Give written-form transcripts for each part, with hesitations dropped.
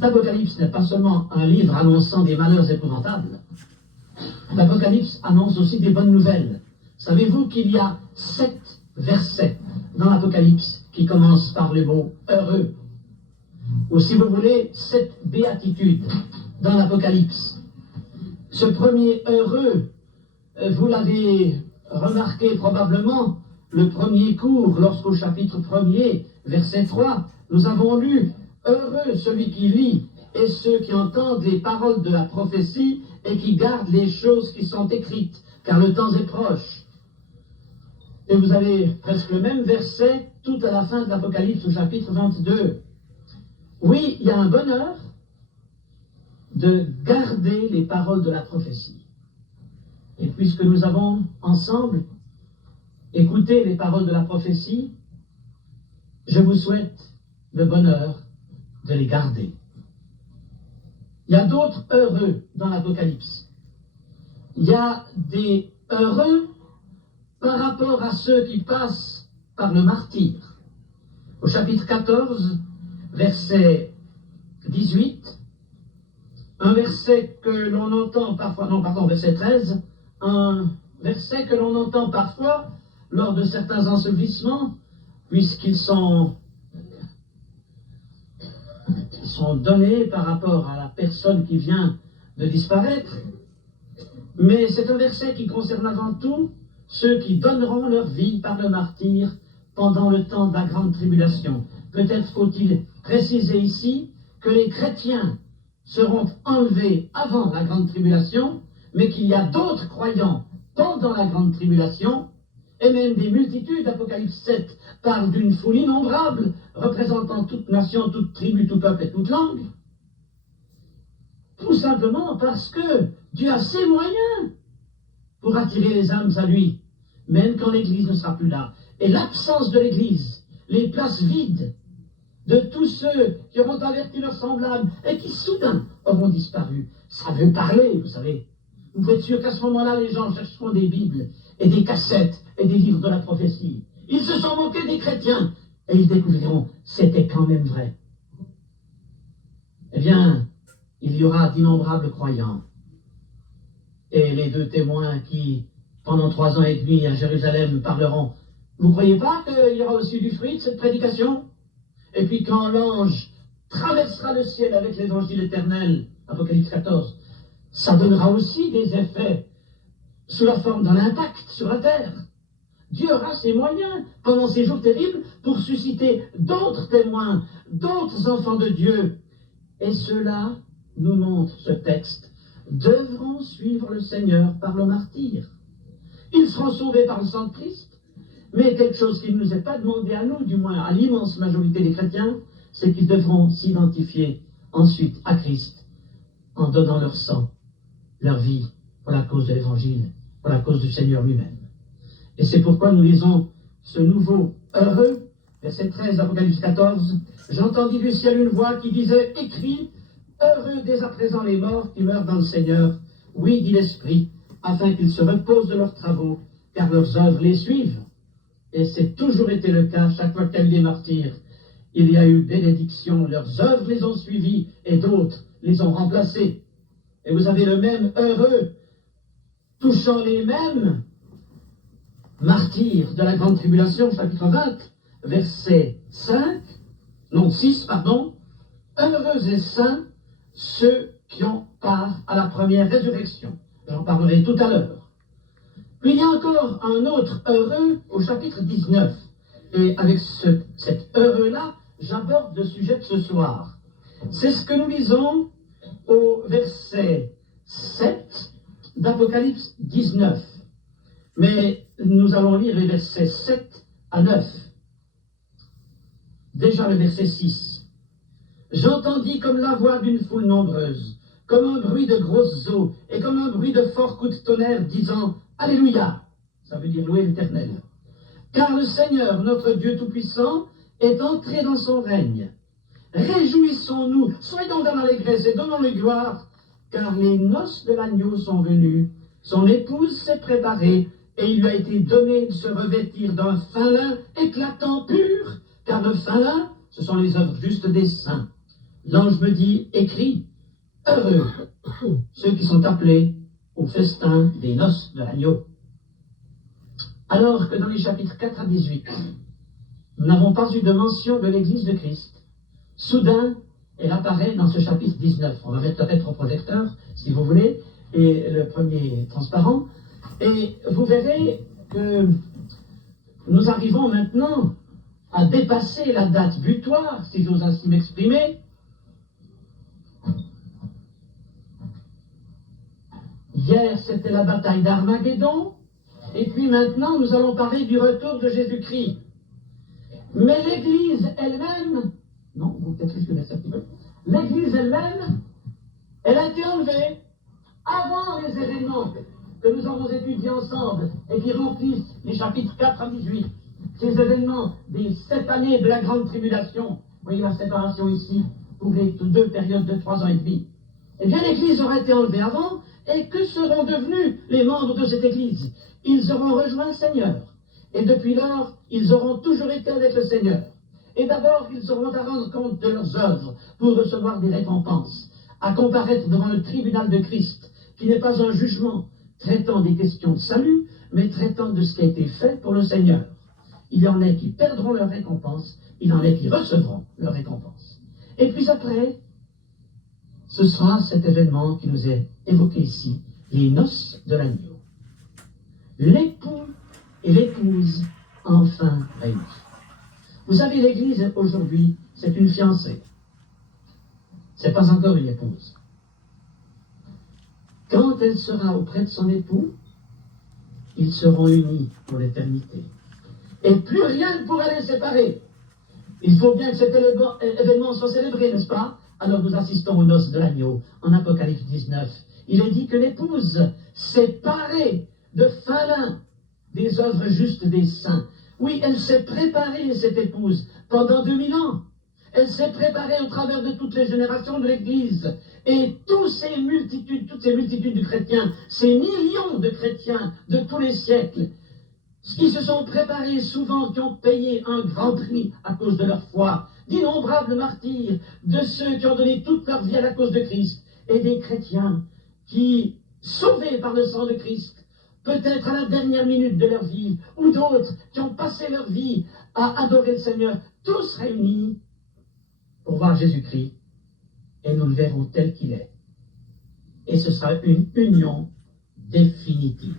L'Apocalypse n'est pas seulement un livre annonçant des malheurs épouvantables. L'Apocalypse annonce aussi des bonnes nouvelles. Savez-vous qu'il y a 7 versets dans l'Apocalypse qui commencent par le mot « heureux » ou si vous voulez, 7 béatitudes dans l'Apocalypse. Ce premier « heureux », vous l'avez remarqué probablement, le premier cours, lorsqu'au chapitre 1er, verset 3, nous avons lu « Heureux celui qui lit et ceux qui entendent les paroles de la prophétie et qui gardent les choses qui sont écrites, car le temps est proche. » Et vous avez presque le même verset tout à la fin de l'Apocalypse au chapitre 22. Oui, il y a un bonheur de garder les paroles de la prophétie. Et puisque nous avons ensemble écouté les paroles de la prophétie, je vous souhaite le bonheur de les garder. Il y a d'autres heureux dans l'Apocalypse. Il y a des heureux par rapport à ceux qui passent par le martyre. Au chapitre 14, verset 18, un verset que l'on entend parfois, verset 13, un verset que l'on entend parfois lors de certains ensevelissements, puisqu'ils sont donnés par rapport à la personne qui vient de disparaître. Mais c'est un verset qui concerne avant tout ceux qui donneront leur vie par le martyre pendant le temps de la grande tribulation. Peut-être faut-il préciser ici que les chrétiens seront enlevés avant la grande tribulation, mais qu'il y a d'autres croyants pendant la grande tribulation, et même des multitudes. Apocalypse 7 parle d'une foule innombrable, représentant toute nation, toute tribu, tout peuple et toute langue. Tout simplement parce que Dieu a ses moyens pour attirer les âmes à lui, même quand l'Église ne sera plus là. Et l'absence de l'Église, les places vides de tous ceux qui auront averti leurs semblables et qui soudain auront disparu, ça veut parler, vous savez. Vous pouvez être sûr qu'à ce moment-là, les gens chercheront des Bibles et des cassettes et des livres de la prophétie. Ils se sont moqués des chrétiens et ils découvriront, c'était quand même vrai. Eh bien, il y aura d'innombrables croyants. Et les 2 témoins qui, pendant 3 ans et demi à Jérusalem, parleront. Vous ne croyez pas qu'il y aura aussi du fruit de cette prédication? Et puis quand l'ange traversera le ciel avec l'évangile éternel, Apocalypse 14, ça donnera aussi des effets sous la forme d'un impact sur la terre. Dieu aura ses moyens pendant ces jours terribles pour susciter d'autres témoins, d'autres enfants de Dieu. Et ceux-là, nous montre ce texte, devront suivre le Seigneur par le martyre. Ils seront sauvés par le sang de Christ, mais quelque chose qui ne nous est pas demandé à nous, du moins à l'immense majorité des chrétiens, c'est qu'ils devront s'identifier ensuite à Christ en donnant leur sang, leur vie, pour la cause de l'Évangile, pour la cause du Seigneur lui-même. Et c'est pourquoi nous lisons ce nouveau heureux, verset 13 d'Apocalypse 14, « J'entendis du ciel une voix qui disait, écrit, heureux dès à présent les morts qui meurent dans le Seigneur, oui, dit l'Esprit, afin qu'ils se reposent de leurs travaux, car leurs œuvres les suivent. » Et c'est toujours été le cas, chaque fois qu'il y a eu des martyrs, il y a eu bénédiction, leurs œuvres les ont suivis, et d'autres les ont remplacés. Et vous avez le même heureux, touchant les mêmes martyrs de la grande tribulation, chapitre 20, verset 6, heureux et saints ceux qui ont part à la première résurrection. J'en parlerai tout à l'heure. Puis il y a encore un autre heureux au chapitre 19. Et avec cet heureux-là, j'aborde le sujet de ce soir. C'est ce que nous lisons au verset 7 d'Apocalypse 19. Mais nous allons lire les versets 7 à 9. Déjà le verset 6. J'entendis comme la voix d'une foule nombreuse, comme un bruit de grosses eaux, et comme un bruit de forts coups de tonnerre, disant « Alléluia !» Ça veut dire louer l'Éternel. Car le Seigneur, notre Dieu Tout-Puissant, est entré dans son règne. Réjouissons-nous, soyons dans l'allégresse et donnons-lui gloire, car les noces de l'agneau sont venues, son épouse s'est préparée, et il lui a été donné de se revêtir d'un fin lin éclatant pur, car le fin lin, ce sont les œuvres justes des saints. L'ange me dit, écris, heureux ceux qui sont appelés au festin des noces de l'agneau. Alors que dans les chapitres 4 à 18, nous n'avons pas eu de mention de l'Église de Christ, soudain, elle apparaît dans ce chapitre 19. On va mettre le rétroprojecteur, si vous voulez, et le premier transparent, et vous verrez que nous arrivons maintenant à dépasser la date butoir, si j'ose ainsi m'exprimer. Hier, c'était la bataille d'Armageddon, et puis maintenant, nous allons parler du retour de Jésus-Christ. Mais l'Église elle-même, non, vous peut-être juste le verset un petit peu. L'Église elle-même, elle a été enlevée avant les événements que nous avons étudiés ensemble et qui remplissent les chapitres 4 à 18. Ces événements des 7 années de la grande tribulation, vous voyez la séparation ici, pour les deux périodes de 3 ans et demi. Eh bien, l'Église aura été enlevée avant, et que seront devenus les membres de cette Église? Ils auront rejoint le Seigneur. Et depuis lors, ils auront toujours été avec le Seigneur. Et d'abord, ils auront à rendre compte de leurs œuvres pour recevoir des récompenses, à comparaître devant le tribunal de Christ, qui n'est pas un jugement traitant des questions de salut, mais traitant de ce qui a été fait pour le Seigneur. Il y en a qui perdront leur récompense, il y en a qui recevront leur récompense. Et puis après, ce sera cet événement qui nous est évoqué ici, les noces de l'agneau. L'époux et l'épouse enfin réunis. Vous savez, l'Église aujourd'hui, c'est une fiancée. C'est pas encore une épouse. Quand elle sera auprès de son époux, ils seront unis pour l'éternité. Et plus rien ne pourra les séparer. Il faut bien que cet événement soit célébré, n'est-ce pas? Alors nous assistons aux noces de l'agneau, en Apocalypse 19. Il est dit que l'épouse s'est parée de fin lin des œuvres justes des saints. Oui, elle s'est préparée, cette épouse, pendant 2000 ans. Elle s'est préparée au travers de toutes les générations de l'Église. Et toutes ces multitudes de chrétiens, ces millions de chrétiens de tous les siècles, qui se sont préparés souvent, qui ont payé un grand prix à cause de leur foi, d'innombrables martyrs, de ceux qui ont donné toute leur vie à la cause de Christ, et des chrétiens qui, sauvés par le sang de Christ, peut-être à la dernière minute de leur vie, ou d'autres qui ont passé leur vie à adorer le Seigneur, tous réunis pour voir Jésus-Christ, et nous le verrons tel qu'il est. Et ce sera une union définitive.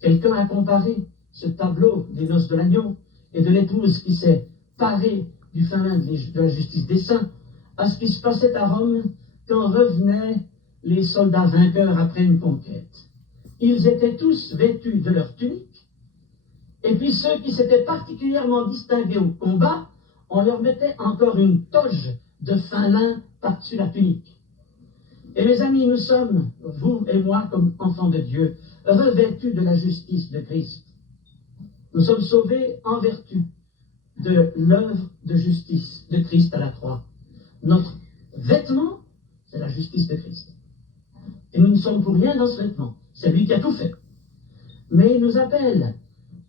Quelqu'un a comparé ce tableau des noces de l'agneau et de l'épouse qui s'est parée du fin lin de la justice des saints à ce qui se passait à Rome quand revenaient les soldats vainqueurs après une conquête. Ils étaient tous vêtus de leur tunique, et puis ceux qui s'étaient particulièrement distingués au combat, on leur mettait encore une toge de fin lin par-dessus la tunique. Et mes amis, nous sommes, vous et moi, comme enfants de Dieu, revêtus de la justice de Christ. Nous sommes sauvés en vertu de l'œuvre de justice de Christ à la croix. Notre vêtement, c'est la justice de Christ. Et nous ne sommes pour rien dans ce vêtement. C'est lui qui a tout fait. Mais il nous appelle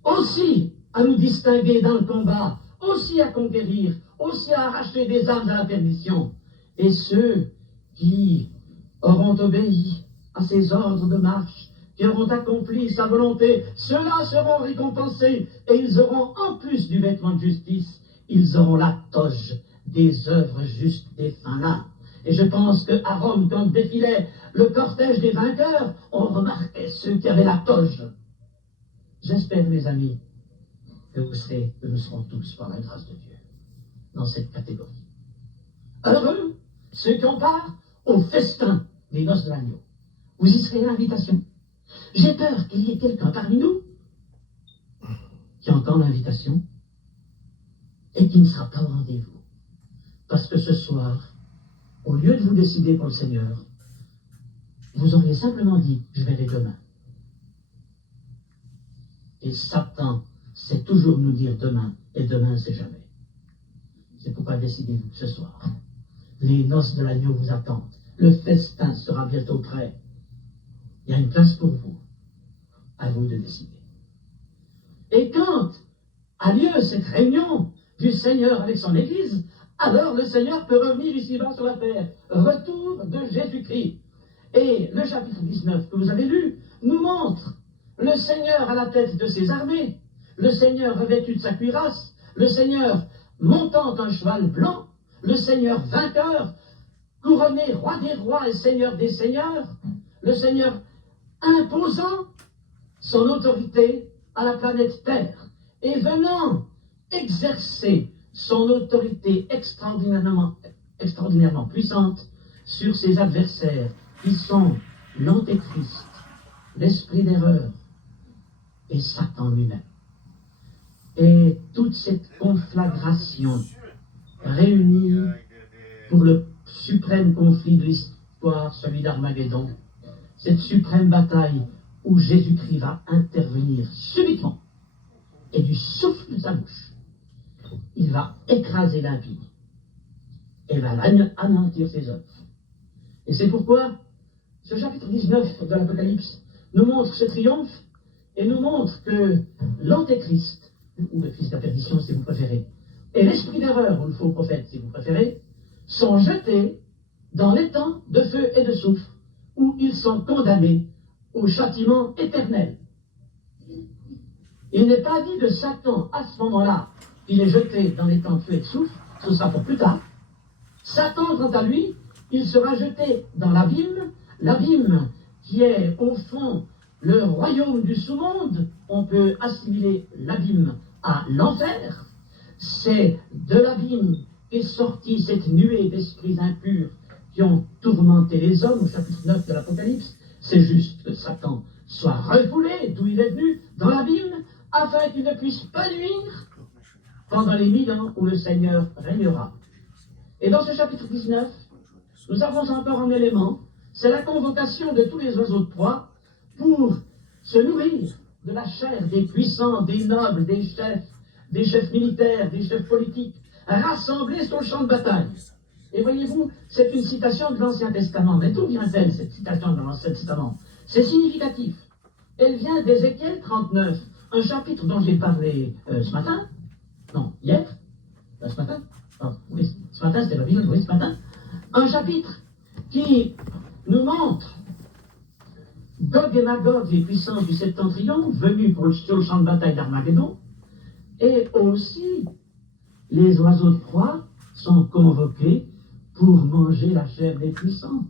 aussi à nous distinguer dans le combat, aussi à conquérir, aussi à arracher des âmes à la perdition. Et ceux qui auront obéi à ses ordres de marche, qui auront accompli sa volonté, ceux-là seront récompensés, et ils auront, en plus du vêtement de justice, ils auront la toge des œuvres justes des fins lin. Et je pense qu'à Rome, quand défilait le cortège des vainqueurs, on remarquait ceux qui avaient la toge. J'espère, mes amis, que vous serez, que nous serons tous, par la grâce de Dieu, dans cette catégorie. Heureux ceux qui ont part au festin des noces de l'agneau. Vous y serez à l'invitation. J'ai peur qu'il y ait quelqu'un parmi nous qui entend l'invitation et qui ne sera pas au rendez-vous. Parce que ce soir, au lieu de vous décider pour le Seigneur, vous auriez simplement dit, je verrai demain. Et Satan sait toujours nous dire demain, et demain c'est jamais. C'est pourquoi décidez-vous ce soir. Les noces de l'agneau vous attendent. Le festin sera bientôt prêt. Il y a une place pour vous. À vous de décider. Et quand a lieu cette réunion du Seigneur avec son Église, alors le Seigneur peut revenir ici-bas sur la terre. Retour de Jésus-Christ. Et le chapitre 19 que vous avez lu nous montre le Seigneur à la tête de ses armées, le Seigneur revêtu de sa cuirasse, le Seigneur montant un cheval blanc, le Seigneur vainqueur, couronné roi des rois et seigneur des seigneurs, le Seigneur imposant son autorité à la planète Terre et venant exercer son autorité extraordinairement puissante sur ses adversaires qui sont l'Antéchrist, l'esprit d'erreur et Satan lui-même. Et toute cette conflagration réunie pour le suprême conflit de l'histoire, celui d'Armageddon, cette suprême bataille où Jésus-Christ va intervenir subitement et du souffle de sa bouche, il va écraser l'impie et va anéantir ses œuvres. Et c'est pourquoi ce chapitre 19 de l'Apocalypse nous montre ce triomphe et nous montre que l'Antéchrist, ou le fils de la perdition si vous préférez, et l'esprit d'erreur, ou le faux prophète si vous préférez, sont jetés dans l'étang de feu et de soufre, où ils sont condamnés au châtiment éternel. Il n'est pas dit de Satan à ce moment-là, il est jeté dans l'étang de feu et de soufre, ce sera pour plus tard. Satan, quant à lui, il sera jeté dans l'abîme qui est au fond le royaume du sous-monde. On peut assimiler l'abîme à l'enfer. C'est de l'abîme qu'est sortie cette nuée d'esprits impurs qui ont tourmenté les hommes au chapitre 9 de l'Apocalypse. C'est juste que Satan soit refoulé d'où il est venu, dans l'abîme, afin qu'il ne puisse pas nuire pendant les 1000 ans où le Seigneur régnera. Et dans ce chapitre 19, nous avons encore un élément, c'est la convocation de tous les oiseaux de proie pour se nourrir de la chair des puissants, des nobles, des chefs militaires, des chefs politiques, rassemblés sur le champ de bataille. Et voyez-vous, c'est une citation de l'Ancien Testament. Mais d'où vient-elle, cette citation de l'Ancien Testament? C'est significatif. Elle vient d'Ézéchiel 39, un chapitre dont j'ai parlé ce matin. Non, hier? Ce matin? Oui, ce matin, c'était la Bible, oui, ce matin. Un chapitre qui nous montre Gog et Magog, les puissances du septentrion, venus sur le champ de bataille d'Armageddon, et aussi les oiseaux de proie sont convoqués pour manger la chair des puissants.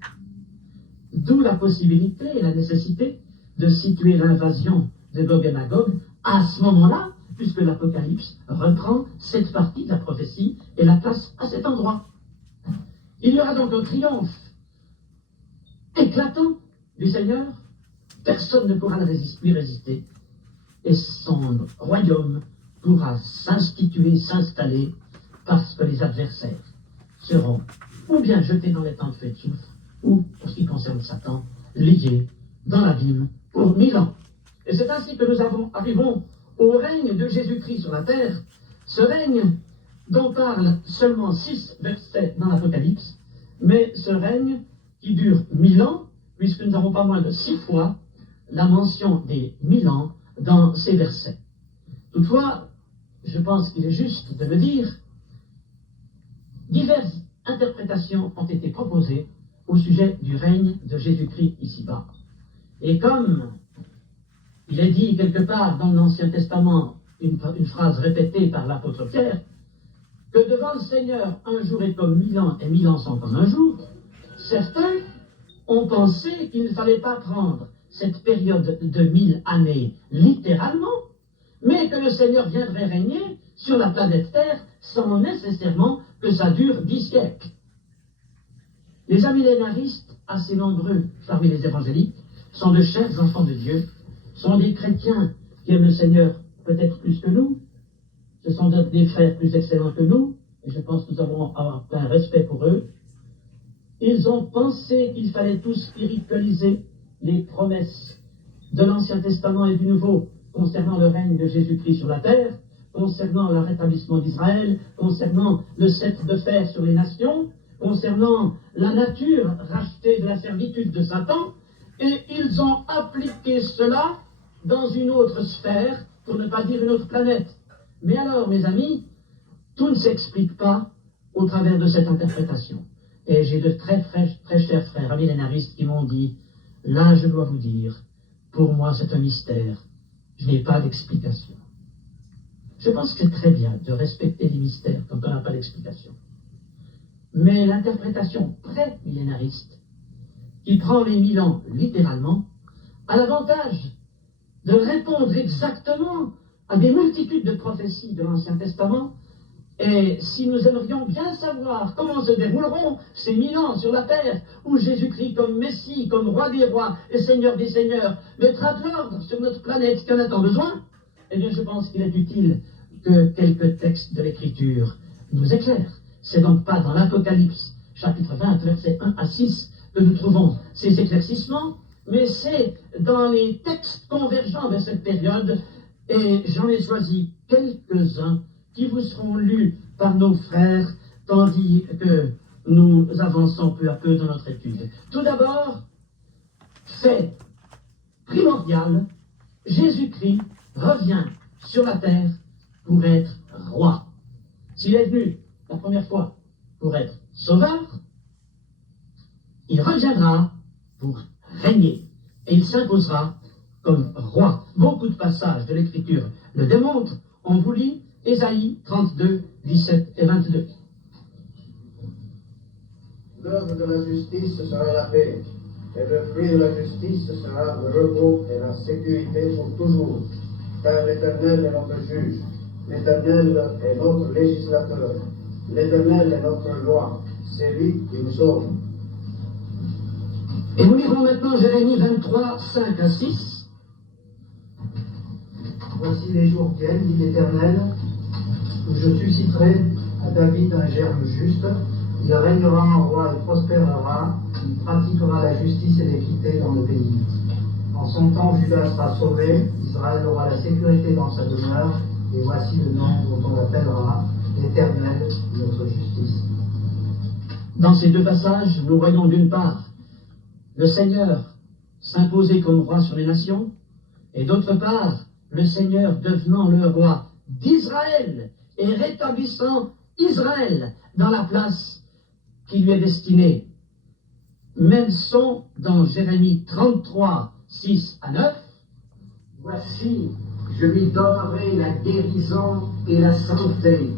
D'où la possibilité et la nécessité de situer l'invasion de Gog et Magog à ce moment-là, puisque l'Apocalypse reprend cette partie de la prophétie et la place à cet endroit. Il y aura donc un triomphe éclatant du Seigneur, personne ne pourra lui résister, et son royaume pourra s'installer, parce que les adversaires seront ou bien jetés dans les temps de feu et de soufre, ou, pour ce qui concerne Satan, liés dans l'abîme pour 1000 ans. Et c'est ainsi que nous arrivons au règne de Jésus-Christ sur la terre, ce règne dont parlent seulement 6 versets dans l'Apocalypse, mais ce règne qui dure 1000 ans, puisque nous n'avons pas moins de 6 fois la mention des 1000 ans dans ces versets. Toutefois, je pense qu'il est juste de le dire, diverses interprétations ont été proposées au sujet du règne de Jésus-Christ ici-bas. Et comme il est dit quelque part dans l'Ancien Testament, une phrase répétée par l'apôtre Pierre, que devant le Seigneur, un jour est comme 1000 ans et 1000 ans sont comme un jour, certains ont pensé qu'il ne fallait pas prendre cette période de 1000 années littéralement, mais que le Seigneur viendrait régner sur la planète Terre sans nécessairement que ça dure 10 siècles. Les amillénaristes, assez nombreux parmi les évangéliques, sont de chers enfants de Dieu, sont des chrétiens qui aiment le Seigneur peut-être plus que nous, ce sont des frères plus excellents que nous, et je pense que nous avons un respect pour eux. Ils ont pensé qu'il fallait tout spiritualiser les promesses de l'Ancien Testament et du Nouveau concernant le règne de Jésus-Christ sur la terre, concernant le rétablissement d'Israël, concernant le sceptre de fer sur les nations, concernant la nature rachetée de la servitude de Satan, et ils ont appliqué cela dans une autre sphère, pour ne pas dire une autre planète. Mais alors, mes amis, tout ne s'explique pas au travers de cette interprétation. Et j'ai de très chers frères millénaristes qui m'ont dit, là je dois vous dire, pour moi c'est un mystère, je n'ai pas d'explication. Je pense que c'est très bien de respecter les mystères quand on n'a pas d'explication. Mais l'interprétation pré-millénariste, qui prend les 1000 ans littéralement, a l'avantage de répondre exactement à des multitudes de prophéties de l'Ancien Testament. Et si nous aimerions bien savoir comment se dérouleront ces 1000 ans sur la terre, où Jésus-Christ comme Messie, comme Roi des rois et Seigneur des seigneurs, mettra de l'ordre sur notre planète qui en a tant besoin, eh bien je pense qu'il est utile que quelques textes de l'Écriture nous éclairent. C'est donc pas dans l'Apocalypse, chapitre 20, versets 1 à 6, que nous trouvons ces éclaircissements, mais c'est dans les textes convergents de cette période, et j'en ai choisi quelques-uns qui vous seront lus par nos frères, tandis que nous avançons peu à peu dans notre étude. Tout d'abord, fait primordial, Jésus-Christ revient sur la terre pour être roi. S'il est venu la première fois pour être sauveur, il reviendra pour régner et il s'imposera comme roi. Beaucoup de passages de l'Écriture le démontrent. On vous lit Ésaïe 32, 17 et 22. L'œuvre de la justice sera la paix, et le fruit de la justice sera le repos et la sécurité pour toujours. Car l'Éternel est notre juge, l'Éternel est notre législateur, l'Éternel est notre loi, c'est lui qui nous sauve. Et nous lirons maintenant Jérémie 23, 5 à 6. Voici les jours viennent, dit l'Éternel, où je susciterai à David un germe juste. Il régnera en roi et prospérera. Il pratiquera la justice et l'équité dans le pays. En son temps, Judas sera sauvé. Israël aura la sécurité dans sa demeure. Et voici le nom dont on l'appellera l'Éternel, notre justice. Dans ces deux passages, nous voyons d'une part le Seigneur s'imposer comme roi sur les nations, et d'autre part, le Seigneur devenant le roi d'Israël et rétablissant Israël dans la place qui lui est destinée. Même son dans Jérémie 33, 6 à 9. Voici, je lui donnerai la guérison et la santé.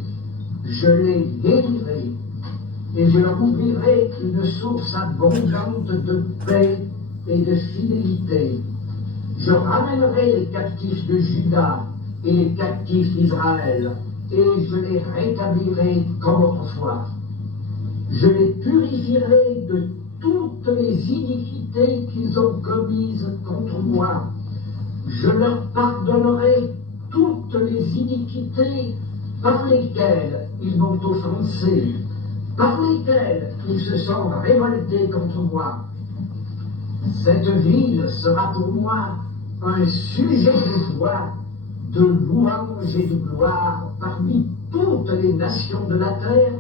Je les guérirai et je leur ouvrirai une source abondante de paix et de fidélité. Je ramènerai les captifs de Juda et les captifs d'Israël, et je les rétablirai comme autrefois. Je les purifierai de toutes les iniquités qu'ils ont commises contre moi. Je leur pardonnerai toutes les iniquités par lesquelles ils m'ont offensé, par lesquelles ils se sont révoltés contre moi. Cette ville sera pour moi un sujet de joie, de louange et de gloire parmi toutes les nations de la terre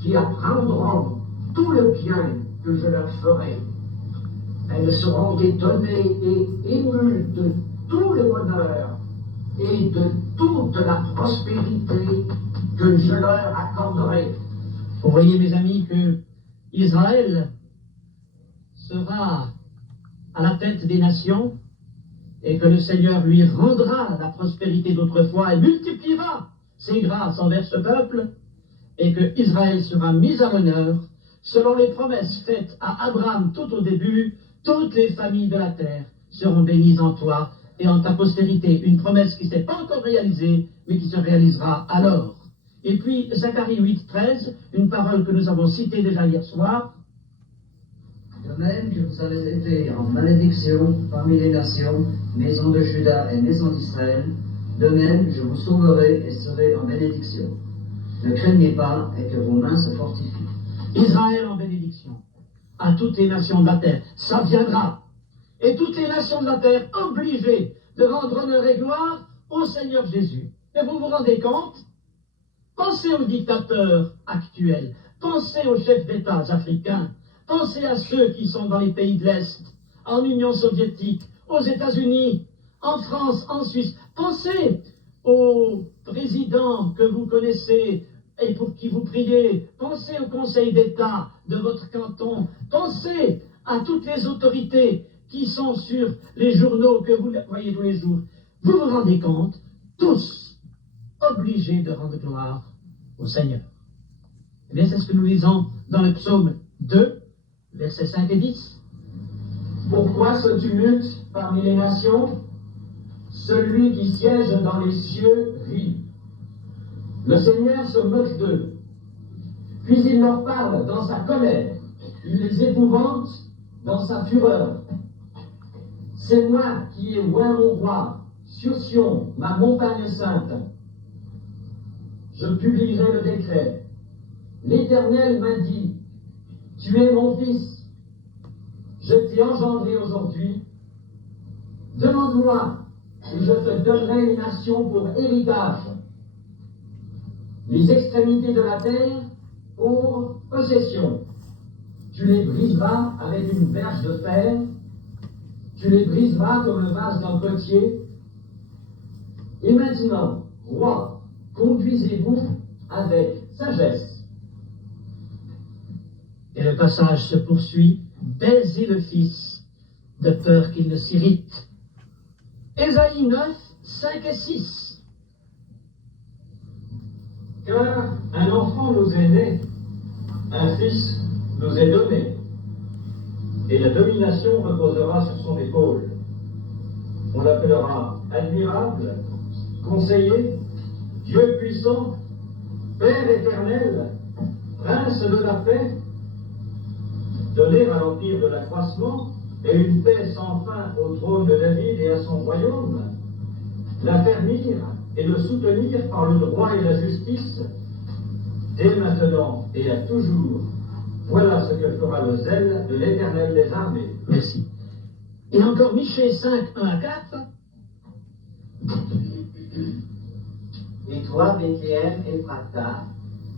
qui apprendront tout le bien que je leur ferai. Elles seront étonnées et émues de tout le bonheur et de toute la prospérité que je leur accorderai. Vous voyez, mes amis, que Israël sera à la tête des nations et que le Seigneur lui rendra la prospérité d'autrefois et multipliera ses grâces envers ce peuple, et que Israël sera mis à l'honneur selon les promesses faites à Abraham tout au début. Toutes les familles de la terre seront bénies en toi et en ta postérité. Une promesse qui ne s'est pas encore réalisée, mais qui se réalisera alors. Et puis Zacharie 8, 13, une parole que nous avons citée déjà hier soir. De même que vous avez été en malédiction parmi les nations, maison de Juda et maison d'Israël, de même je vous sauverai et serai en bénédiction. Ne craignez pas et que vos mains se fortifient. Israël en bénédiction à toutes les nations de la terre. Ça viendra. Et toutes les nations de la terre obligées de rendre honneur et gloire au Seigneur Jésus. Et vous vous rendez compte? Pensez aux dictateurs actuels. Pensez aux chefs d'État africains. Pensez à ceux qui sont dans les pays de l'Est, en Union soviétique, aux États-Unis, en France, en Suisse. Pensez aux présidents que vous connaissez et pour qui vous priez, pensez au conseil d'État de votre canton, pensez à toutes les autorités qui sont sur les journaux que vous voyez tous les jours. Vous vous rendez compte, tous obligés de rendre gloire au Seigneur. Eh bien, c'est ce que nous lisons dans le psaume 2, versets 5 et 10. Pourquoi ce tumulte parmi les nations? Celui qui siège dans les cieux rit. Le Seigneur se moque d'eux. Puis il leur parle dans sa colère. Il les épouvante dans sa fureur. C'est moi qui ai oint mon roi sur Sion, ma montagne sainte. Je publierai le décret. L'Éternel m'a dit, tu es mon fils. Je t'ai engendré aujourd'hui. Demande-moi, et je te donnerai les nations pour héritage, les extrémités de la terre pour possession. Tu les briseras avec une verge de fer, tu les briseras comme le vase d'un potier. Et maintenant, roi, conduisez-vous avec sagesse. Et le passage se poursuit. Baisez le Fils, de peur qu'il ne s'irrite. Ésaïe 9, 5 et 6. Car un enfant nous est né, un fils nous est donné, et la domination reposera sur son épaule. On l'appellera admirable, conseiller, Dieu puissant, Père éternel, prince de la paix. Donner à l'empire de l'accroissement et une paix sans fin au trône de David et à son royaume, l'affermir et le soutenir par le droit et la justice, dès maintenant et à toujours. Voilà ce que fera le zèle de l'Éternel des armées. Merci. Et encore Michée 5, 1 à 4. Et toi, Bethléem Ephrata,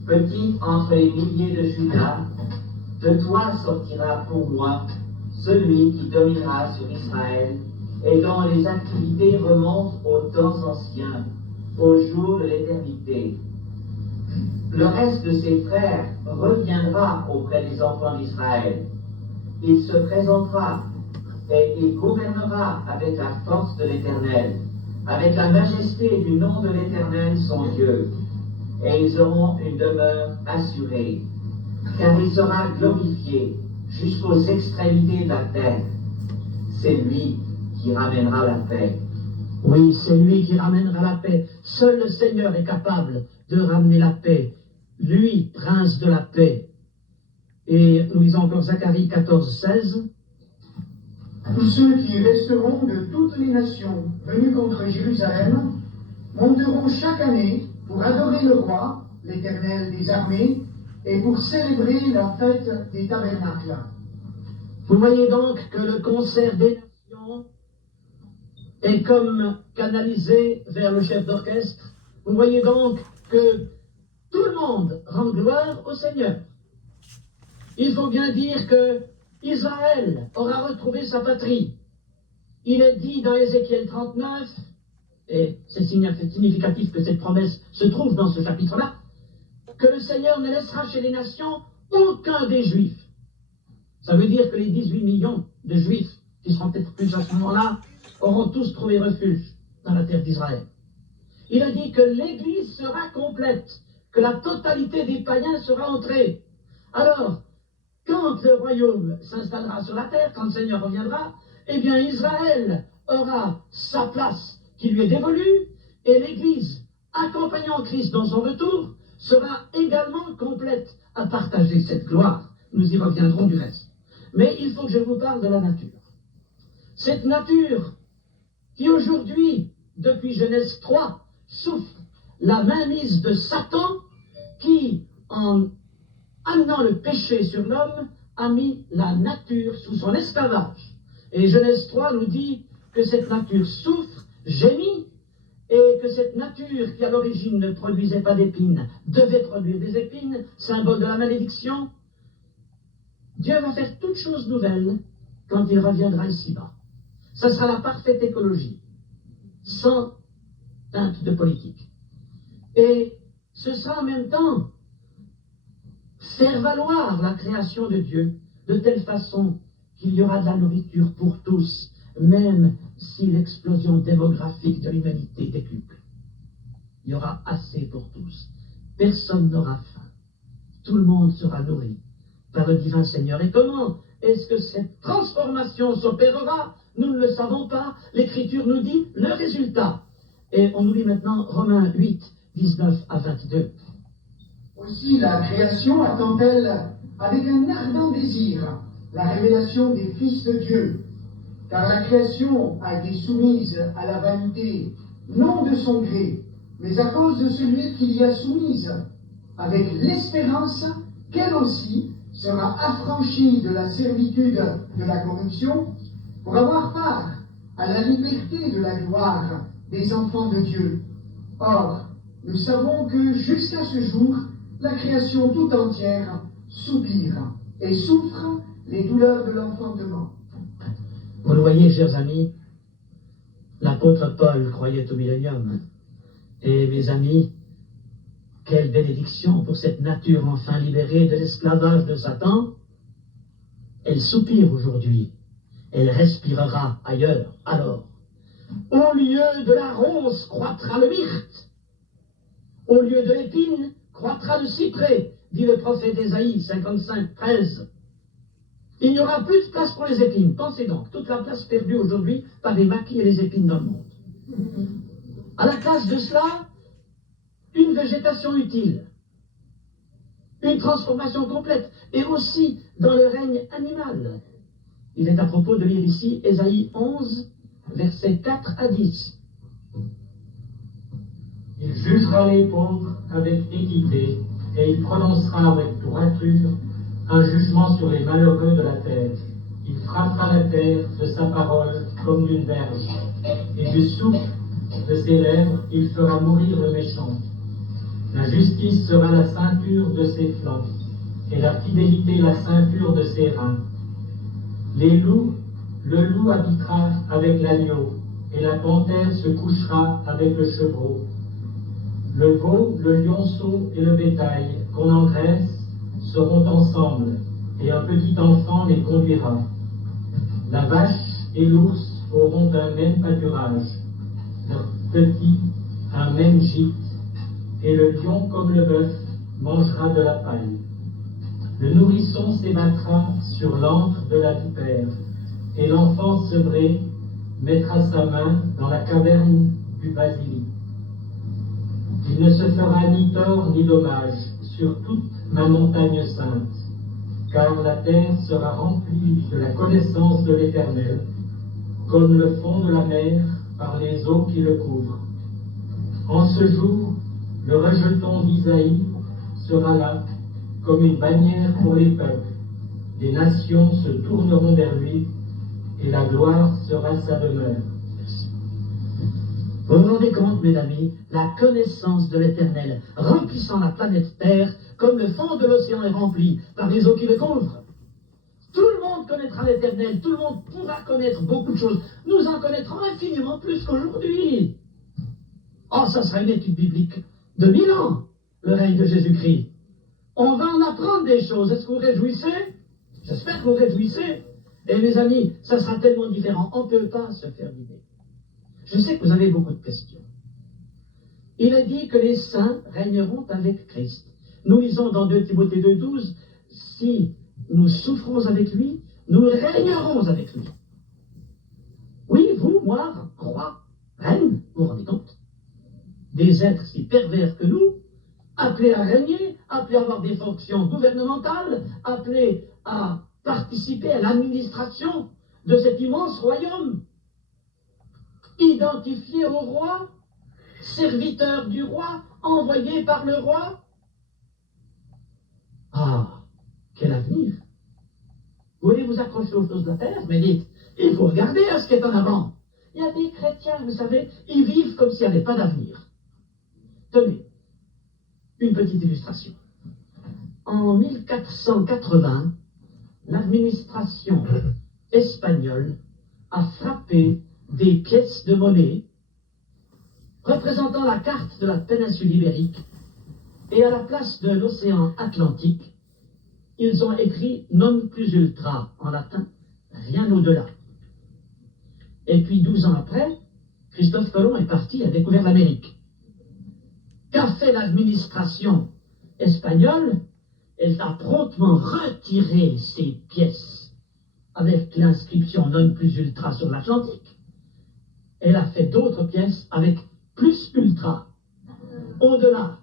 petite entre les milliers de Juda, de toi sortira pour moi celui qui dominera sur Israël et dont les activités remontent aux temps anciens, au jour de l'éternité. Le reste de ses frères reviendra auprès des enfants d'Israël. Il se présentera et il gouvernera avec la force de l'Éternel, avec la majesté du nom de l'Éternel son Dieu, et ils auront une demeure assurée, car il sera glorifié jusqu'aux extrémités de la terre. C'est lui qui ramènera la paix. Oui, c'est lui qui ramènera la paix. Seul le Seigneur est capable de ramener la paix. Lui, prince de la paix. Et nous lisons encore Zacharie 14, 16. Tous ceux qui resteront de toutes les nations venues contre Jérusalem monteront chaque année pour adorer le roi, l'Éternel des armées, et pour célébrer la fête des tabernacles. Vous voyez donc que le concert des nations est comme canalisé vers le chef d'orchestre. Vous voyez donc que tout le monde rend gloire au Seigneur. Il faut bien dire que Israël aura retrouvé sa patrie. Il est dit dans Ézéchiel 39, et c'est significatif que cette promesse se trouve dans ce chapitre-là, que le Seigneur ne laissera chez les nations aucun des Juifs. Ça veut dire que les 18 millions de Juifs, qui seront peut-être plus à ce moment-là, auront tous trouvé refuge dans la terre d'Israël. Il a dit que l'Église sera complète, que la totalité des païens sera entrée. Alors, quand le royaume s'installera sur la terre, quand le Seigneur reviendra, eh bien Israël aura sa place qui lui est dévolue, et l'Église, accompagnant Christ dans son retour, sera également complète à partager cette gloire. Nous y reviendrons du reste. Mais il faut que je vous parle de la nature. Cette nature qui aujourd'hui, depuis Genèse 3, souffre la mainmise de Satan qui, en amenant le péché sur l'homme, a mis la nature sous son esclavage. Et Genèse 3 nous dit que cette nature souffre, gémit, et que cette nature qui à l'origine ne produisait pas d'épines devait produire des épines, symbole de la malédiction. Dieu va faire toute chose nouvelle quand il reviendra ici-bas. Ça sera la parfaite écologie, sans teinte de politique. Et ce sera en même temps faire valoir la création de Dieu de telle façon qu'il y aura de la nourriture pour tous, même si l'explosion démographique de l'humanité décuple. Il y aura assez pour tous. Personne n'aura faim. Tout le monde sera nourri par le divin Seigneur. Et comment est-ce que cette transformation s'opérera? Nous ne le savons pas. L'Écriture nous dit le résultat. Et on nous lit maintenant Romains 8, 19 à 22. Aussi la création attend-elle avec un ardent désir la révélation des fils de Dieu, car la création a été soumise à la vanité, non de son gré, mais à cause de celui qui l'y a soumise, avec l'espérance qu'elle aussi sera affranchie de la servitude de la corruption, pour avoir part à la liberté de la gloire des enfants de Dieu. Or, nous savons que jusqu'à ce jour, la création tout entière soupire et souffre les douleurs de l'enfantement. Vous le voyez, chers amis, l'apôtre Paul croyait au millénium. Et mes amis, quelle bénédiction pour cette nature enfin libérée de l'esclavage de Satan. Elle soupire aujourd'hui. Elle respirera ailleurs. Alors, au lieu de la rose croîtra le myrte. Au lieu de l'épine croîtra le cyprès, dit le prophète Ésaïe 55, 13. Il n'y aura plus de place pour les épines. Pensez donc, toute la place perdue aujourd'hui par les maquis et les épines dans le monde. À la place de cela, une végétation utile, une transformation complète, et aussi dans le règne animal. Il est à propos de lire ici Ésaïe 11, versets 4 à 10. Il jugera les pauvres avec équité, et il prononcera avec droiture un jugement sur les malheureux de la terre. Il frappera la terre de sa parole comme d'une verge, et du souffle de ses lèvres il fera mourir le méchant. La justice sera la ceinture de ses flancs, et la fidélité la ceinture de ses reins. Le loup habitera avec l'agneau, et la panthère se couchera avec le chevreau. Le veau, le lionceau et le bétail qu'on engraisse seront ensemble, et un petit enfant les conduira. La vache et l'ours auront un même pâturage, leurs petits un même gîte, et le lion comme le bœuf mangera de la paille. Le nourrisson s'ébattra sur l'antre de la vipère, et l'enfant sevré mettra sa main dans la caverne du basilic. Il ne se fera ni tort ni dommage sur toute ma montagne sainte, car la terre sera remplie de la connaissance de l'Éternel, comme le fond de la mer par les eaux qui le couvrent. En ce jour, le rejeton d'Isaïe sera là, comme une bannière pour les peuples. Les nations se tourneront vers lui, et la gloire sera sa demeure. Vous vous rendez compte, mes amis, la connaissance de l'Éternel remplissant la planète Terre comme le fond de l'océan est rempli par les eaux qui le couvrent. Tout le monde connaîtra l'Éternel, tout le monde pourra connaître beaucoup de choses. Nous en connaîtrons infiniment plus qu'aujourd'hui. Oh, ça sera une étude biblique de 1000 ans, le règne de Jésus-Christ. On va en apprendre des choses. Est-ce que vous réjouissez? J'espère que vous réjouissez. Et mes amis, ça sera tellement différent. On ne peut pas se faire d'idée. Je sais que vous avez beaucoup de questions. Il est dit que les saints régneront avec Christ. Nous lisons dans 2 Timothée 2,12, si nous souffrons avec lui, nous régnerons avec lui. Oui, vous, moi, roi, reine, vous vous rendez compte? Des êtres si pervers que nous, appelés à régner, appelés à avoir des fonctions gouvernementales, appelés à participer à l'administration de cet immense royaume, identifiés au roi, serviteurs du roi, envoyés par le roi. Ah, quel avenir! Vous voulez vous accrocher aux choses de la terre, mais dites, il faut regarder à ce qui est en avant. Il y a des chrétiens, vous savez, ils vivent comme s'il n'y avait pas d'avenir. Tenez, une petite illustration. En 1480, l'administration espagnole a frappé des pièces de monnaie représentant la carte de la péninsule ibérique, et à la place de l'océan Atlantique, ils ont écrit non plus ultra en latin, rien au-delà. Et puis 12 ans après, Christophe Colomb est parti, a découvert l'Amérique. Qu'a fait l'administration espagnole? Elle a promptement retiré ses pièces avec l'inscription non plus ultra sur l'Atlantique. Elle a fait d'autres pièces avec plus ultra, au-delà.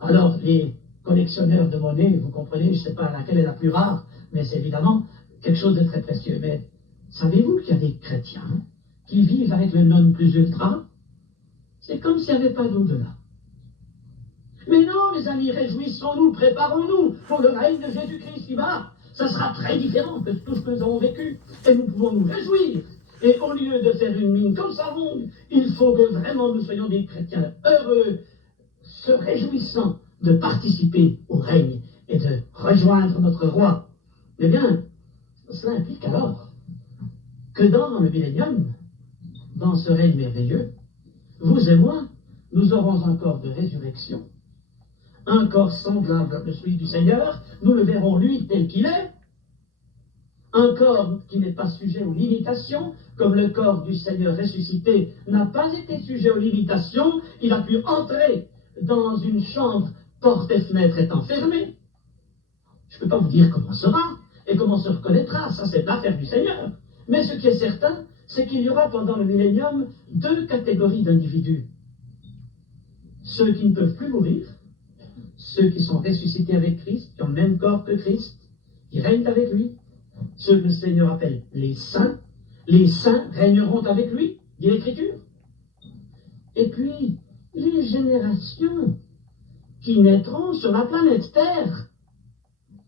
Alors les collectionneurs de monnaie, vous comprenez, je ne sais pas laquelle est la plus rare, mais c'est évidemment quelque chose de très précieux. Mais savez-vous qu'il y a des chrétiens qui vivent avec le non plus ultra? C'est comme s'il n'y avait pas d'au-delà. Mais non, mes amis, réjouissons-nous, préparons-nous pour le règne de Jésus-Christ ici-bas. Ça sera très différent que tout ce que nous avons vécu. Et nous pouvons nous réjouir. Et au lieu de faire une mine comme ça longue, il faut que vraiment nous soyons des chrétiens heureux, se réjouissant de participer au règne et de rejoindre notre roi. Eh bien, cela implique alors que dans le millénium, dans ce règne merveilleux, vous et moi, nous aurons un corps de résurrection, un corps semblable à celui du Seigneur, nous le verrons lui tel qu'il est, un corps qui n'est pas sujet aux limitations, comme le corps du Seigneur ressuscité n'a pas été sujet aux limitations, il a pu entrer dans une chambre, portes et fenêtres étant fermées. Je ne peux pas vous dire comment sera et comment se reconnaîtra, ça c'est l'affaire du Seigneur. Mais ce qui est certain, c'est qu'il y aura pendant le millénium deux catégories d'individus. Ceux qui ne peuvent plus mourir, ceux qui sont ressuscités avec Christ, qui ont le même corps que Christ, qui règnent avec lui, ceux que le Seigneur appelle les saints régneront avec lui, dit l'Écriture. Et puis, les générations qui naîtront sur la planète Terre,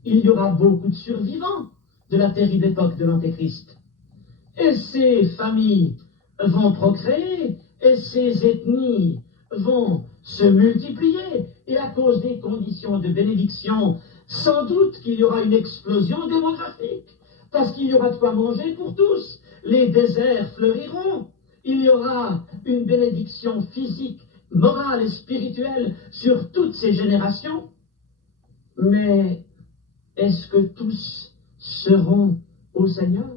il y aura beaucoup de survivants de la terrible époque de l'Antéchrist. Et ces familles vont procréer, et ces ethnies vont se multiplier, et à cause des conditions de bénédiction, sans doute qu'il y aura une explosion démographique, parce qu'il y aura de quoi manger pour tous. Les déserts fleuriront, il y aura une bénédiction physique, morale et spirituelle sur toutes ces générations. Mais est-ce que tous seront au Seigneur?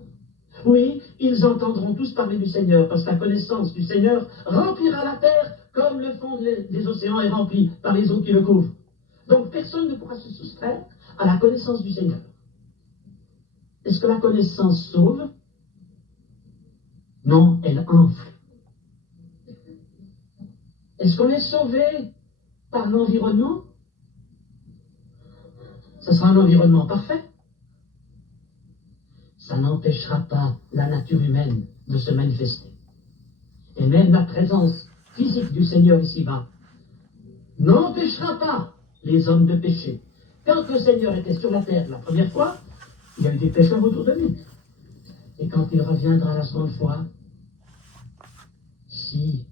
Oui, ils entendront tous parler du Seigneur, parce que la connaissance du Seigneur remplira la terre comme le fond des océans est rempli par les eaux qui le couvrent. Donc personne ne pourra se soustraire à la connaissance du Seigneur. Est-ce que la connaissance sauve? Non, elle enfle. Est-ce qu'on est sauvé par l'environnement? Ça sera un environnement parfait. Ça n'empêchera pas la nature humaine de se manifester. Et même la présence physique du Seigneur ici-bas n'empêchera pas les hommes de pécher. Quand le Seigneur était sur la terre la première fois, il y a eu des pécheurs autour de lui. Et quand il reviendra la seconde fois, si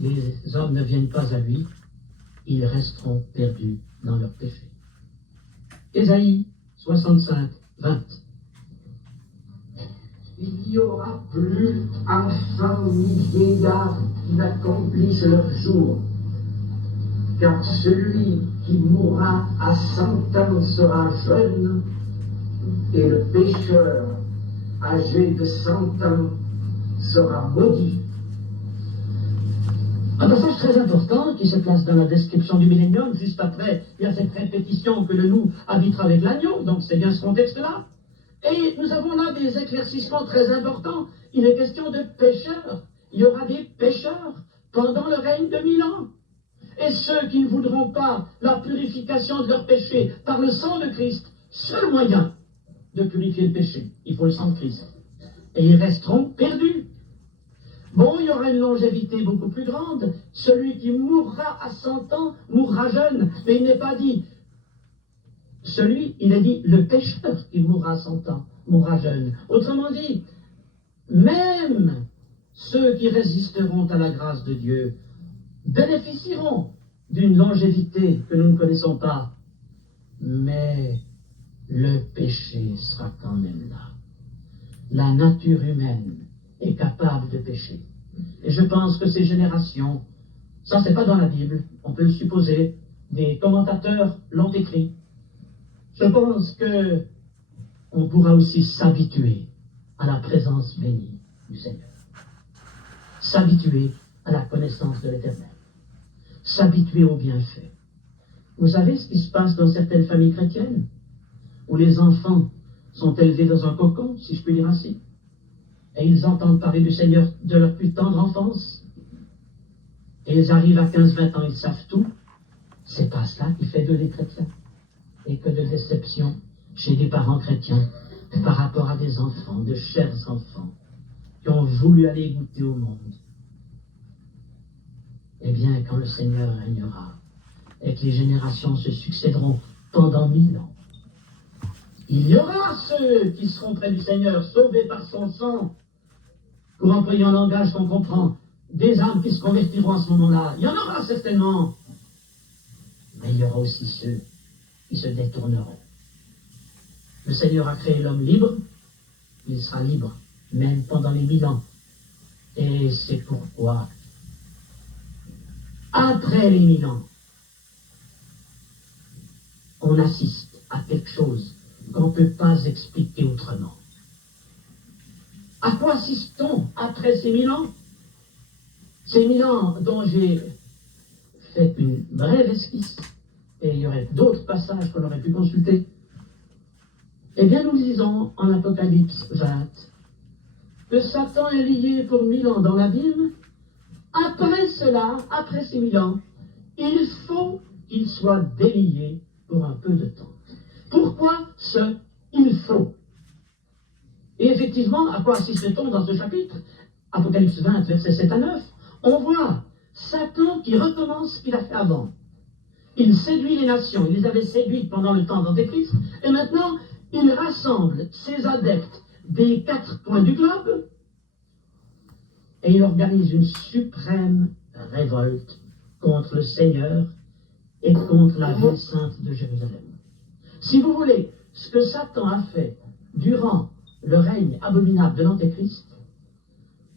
les hommes ne viennent pas à lui, ils resteront perdus dans leur péché. Ésaïe 65, 20. Il n'y aura plus enfants ni vieillards qui n'accomplissent leur jour, car celui qui mourra à 100 ans sera jeune, et le pécheur âgé de 100 ans sera maudit. Un passage très important qui se place dans la description du millénium, juste après, il y a cette répétition que le loup habitera avec l'agneau, donc c'est bien ce contexte-là. Et nous avons là des éclaircissements très importants. Il est question de pécheurs. Il y aura des pécheurs pendant le règne de 1000 ans. Et ceux qui ne voudront pas la purification de leur péché par le sang de Christ, seul moyen de purifier le péché, il faut le sang de Christ. Et ils resteront perdus. Bon, il y aura une longévité beaucoup plus grande. Celui qui mourra à 100 ans mourra jeune. Mais il n'est pas dit il a dit le pécheur qui mourra à 100 ans mourra jeune. Autrement dit, même ceux qui résisteront à la grâce de Dieu bénéficieront d'une longévité que nous ne connaissons pas. Mais le péché sera quand même là. La nature humaine est capable de pécher. Et je pense que ces générations, ça c'est pas dans la Bible, on peut le supposer, des commentateurs l'ont écrit. Je pense que on pourra aussi s'habituer à la présence bénie du Seigneur. S'habituer à la connaissance de l'Éternel. S'habituer aux bienfaits. Vous savez ce qui se passe dans certaines familles chrétiennes, où les enfants sont élevés dans un cocon, si je puis dire ainsi, et ils entendent parler du Seigneur de leur plus tendre enfance, et ils arrivent à 15-20 ans, ils savent tout. C'est pas cela qui fait d'eux des chrétiens. Et que de déception chez des parents chrétiens par rapport à des enfants, de chers enfants, qui ont voulu aller goûter au monde. Eh bien, quand le Seigneur régnera, et que les générations se succéderont pendant 1000 ans, il y aura ceux qui seront près du Seigneur, sauvés par son sang, pour employer un langage qu'on comprend, des âmes qui se convertiront à ce moment-là. Il y en aura certainement. Mais il y aura aussi ceux qui se détourneront. Le Seigneur a créé l'homme libre, il sera libre, même pendant les 1000 ans. Et c'est pourquoi, après les 1000 ans, on assiste à quelque chose qu'on ne peut pas expliquer autrement. À quoi assiste-t-on après ces 1000 ans? Ces 1000 ans dont j'ai fait une brève esquisse, et il y aurait d'autres passages qu'on aurait pu consulter. Eh bien, nous lisons en Apocalypse 20 que Satan est lié pour 1000 ans dans l'abîme. Après cela, après ces 1000 ans, il faut qu'il soit délié pour un peu de temps. Pourquoi ce « il faut » ? Et effectivement, à quoi assiste-t-on dans ce chapitre? Apocalypse 20, versets 7 à 9. On voit Satan qui recommence ce qu'il a fait avant. Il séduit les nations, il les avait séduites pendant le temps d'Antéchrist, et maintenant, il rassemble ses adeptes des 4 coins du globe, et il organise une suprême révolte contre le Seigneur et contre la ville sainte de Jérusalem. Si vous voulez, ce que Satan a fait durant le règne abominable de l'Antéchrist,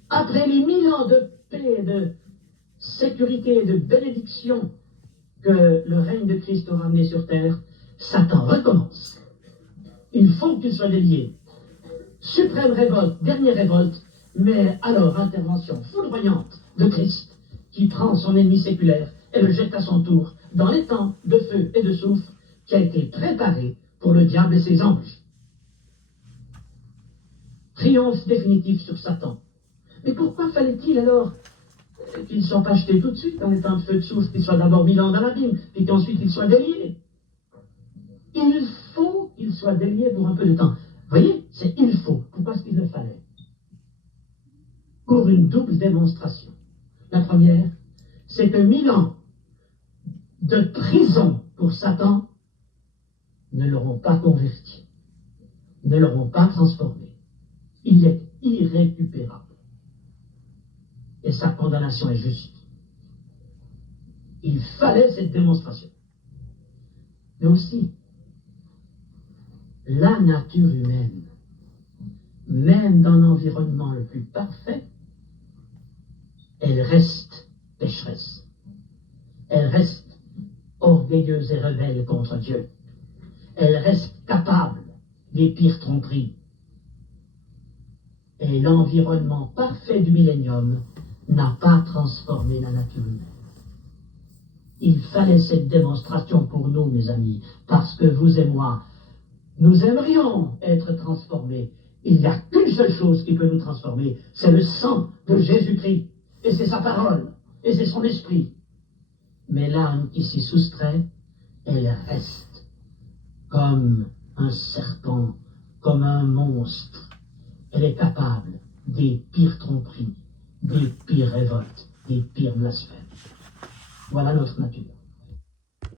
après les 1000 ans de paix, de sécurité et de bénédiction que le règne de Christ aura amené sur terre, Satan recommence. Il faut qu'il soit délié. Suprême révolte, dernière révolte, mais alors intervention foudroyante de Christ qui prend son ennemi séculaire et le jette à son tour dans les temps de feu et de soufre qui a été préparé pour le diable et ses anges. Triomphe définitif sur Satan. Mais pourquoi fallait-il alors qu'ils ne soient pas jetés tout de suite dans les temps de feu de soufre, qu'ils soient d'abord 1000 ans dans l'abîme, et qu'ensuite ils soient déliés? Il faut qu'ils soient déliés pour un peu de temps. Vous voyez, c'est il faut. Pourquoi est-ce qu'il le fallait? Pour une double démonstration. La première, c'est que 1000 ans de prison pour Satan ne l'auront pas converti, ne l'auront pas transformé. Il est irrécupérable. Et sa condamnation est juste. Il fallait cette démonstration. Mais aussi, la nature humaine, même dans l'environnement le plus parfait, elle reste pécheresse. Elle reste orgueilleuse et rebelle contre Dieu. Elle reste capable des pires tromperies. Et l'environnement parfait du millénium n'a pas transformé la nature humaine. Il fallait cette démonstration pour nous, mes amis, parce que vous et moi, nous aimerions être transformés. Il n'y a qu'une seule chose qui peut nous transformer, c'est le sang de Jésus-Christ, et c'est sa parole, et c'est son esprit. Mais l'âme qui s'y soustrait, elle reste comme un serpent, comme un monstre. Elle est capable des pires tromperies, des pires révoltes, des pires blasphèmes. Voilà notre nature.